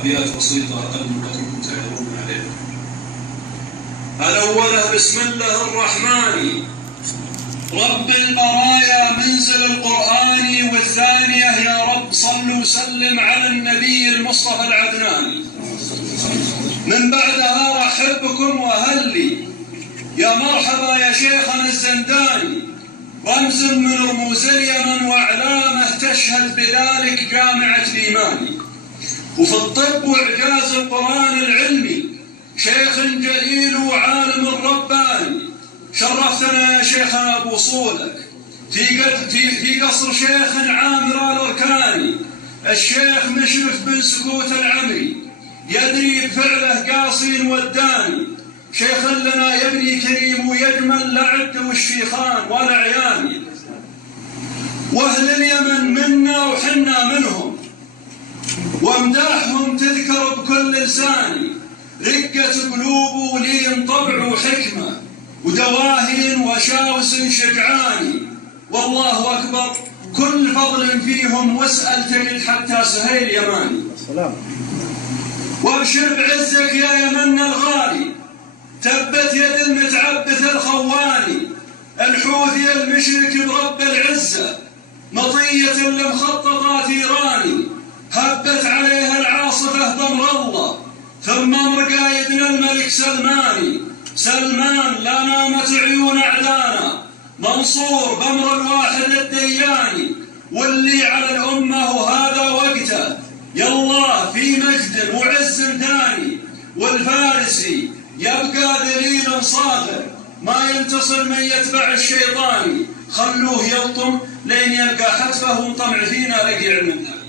أبيات بسيطة أقل منكم تعلمون عليها. الأولى بسم الله الرحمن رب البرايا منزل القرآن، والثانية يا رب صل وسلم على النبي المصطفى العدناني. من بعدها رحبكم وهلي يا مرحبا يا شيخنا الزنداني، رمز من رموز اليمن وعلامة تشهد بذلك جامعة الإيماني، وفي الطب وإعجاز القرآن العلمي شيخ جليل وعالم رباني. شرفتنا يا شيخنا بوصولك في قصر شيخ عامر الأركاني، الشيخ مشرف بن سكوت العمري يدري بفعله قاصي وداني. شيخ لنا يبني كريم ويجمل لعد والشيخان والعياني، واهل اليمن منا وحنا منهم وامداحهم تذكر بكل لساني. رقة قلوب ولين طبع وحكمة ودواهن وشاوس شجعاني، والله أكبر كل فضل فيهم واسأل تجد حتى سهيل يماني. وابشر بعزك يا يمن الغالي، تبت يد المتعبث الخواني، الحوثي المشرك برب العزة مطية لمخططات إيراني. هبت عليها العاصفة ضمر الله ثم مرقايدنا الملك سلماني. سلمان لا نامت عيون أعدانا، منصور بأمر الواحد الدياني، واللي على الأمة وهذا وقته يالله في مجد وعز ثاني. والفارسي يبقى ذليل صاغر ما ينتصر من يتبع الشيطاني، خلوه يلطم لين يلقى حتفه وطمع فينا لقي علم ثاني.